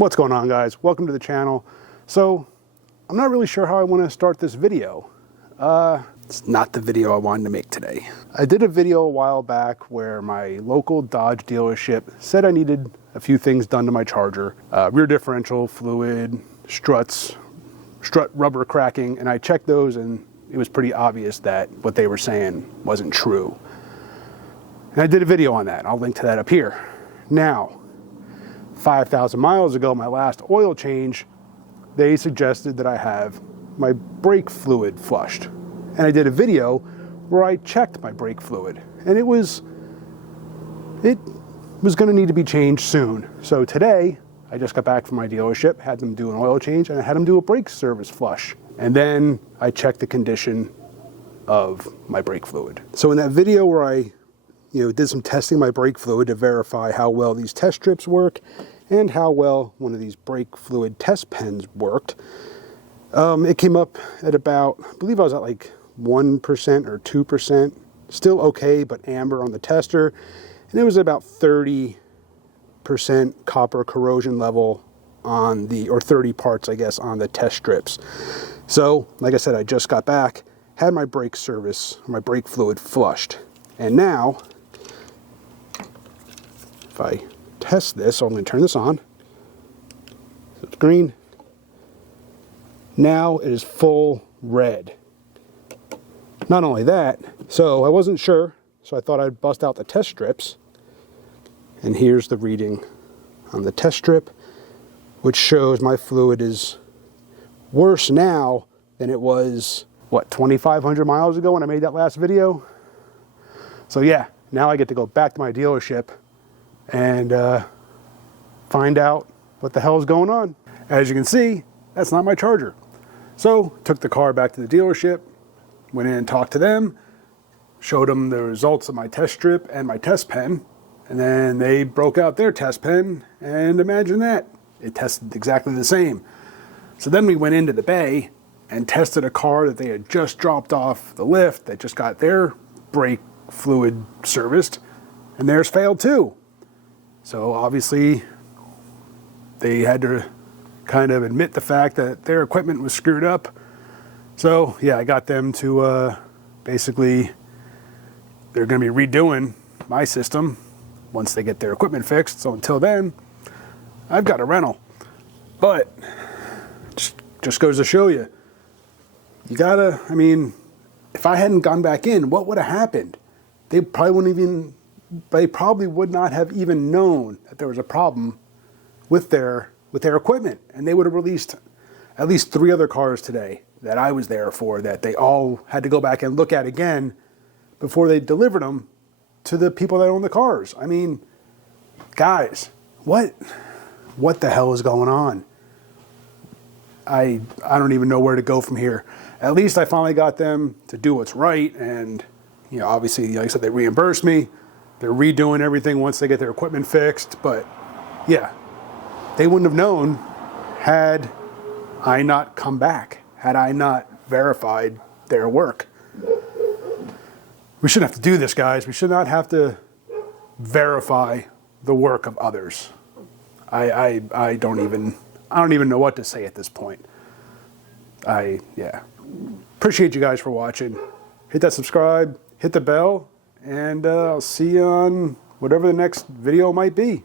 What's going on, guys? Welcome to the channel. So I'm not really sure how I want to start this video. It's not the video I wanted to make today. I did a video a while back where my local Dodge dealership said I needed a few things done to my Charger. Rear differential fluid, strut rubber cracking, and I checked those and it was pretty obvious that what they were saying wasn't true. And I did a video on that. I'll link to that up here. Now, 5,000 miles ago, my last oil change, they suggested that I have my brake fluid flushed. And I did a video where I checked my brake fluid, and it was going to need to be changed soon. So today, I just got back from my dealership, had them do an oil change, and I had them do a brake service flush. And then I checked the condition of my brake fluid. So in that video where I did some testing my brake fluid to verify how well these test strips work and how well one of these brake fluid test pens worked. It came up at about, I believe I was at like 1% or 2%, still okay, but amber on the tester. And it was about 30% copper corrosion level on or 30 parts, I guess, on the test strips. So, like I said, I just got back, had my brake service, my brake fluid flushed. And now, if I test this, so I'm going to turn this on. So it's green. Now it is full red. Not only that, so I wasn't sure, so I thought I'd bust out the test strips. And here's the reading on the test strip, which shows my fluid is worse now than it was, what, 2,500 miles ago when I made that last video? So yeah, now I get to go back to my dealership and find out what the hell is going on. As you can see, that's not my Charger. So took the car back to the dealership, went in and talked to them, showed them the results of my test strip and my test pen, and then they broke out their test pen, and imagine that, it tested exactly the same. So then we went into the bay and tested a car that they had just dropped off the lift, that just got their brake fluid serviced, and theirs failed too. So obviously they had to kind of admit the fact that their equipment was screwed up. So yeah, I got them to basically, they're going to be redoing my system once they get their equipment fixed. So until then, I've got a rental. But just goes to show you, you gotta, I mean, if I hadn't gone back in, what would have happened? They probably would not have even known that there was a problem with their equipment, and they would have released at least 3 other cars today that I was there for, that they all had to go back and look at again before they delivered them to the people that own the cars. I mean, guys, what the hell is going on? I don't even know where to go from here. At least I finally got them to do what's right, and obviously, like I said, they reimbursed me. They're redoing everything once they get their equipment fixed. But yeah, they wouldn't have known had I not come back, had I not verified their work. We shouldn't have to do this, guys. We should not have to verify the work of others. I don't even know what to say at this point. Yeah. Appreciate you guys for watching. Hit that subscribe, hit the bell, and I'll see you on whatever the next video might be.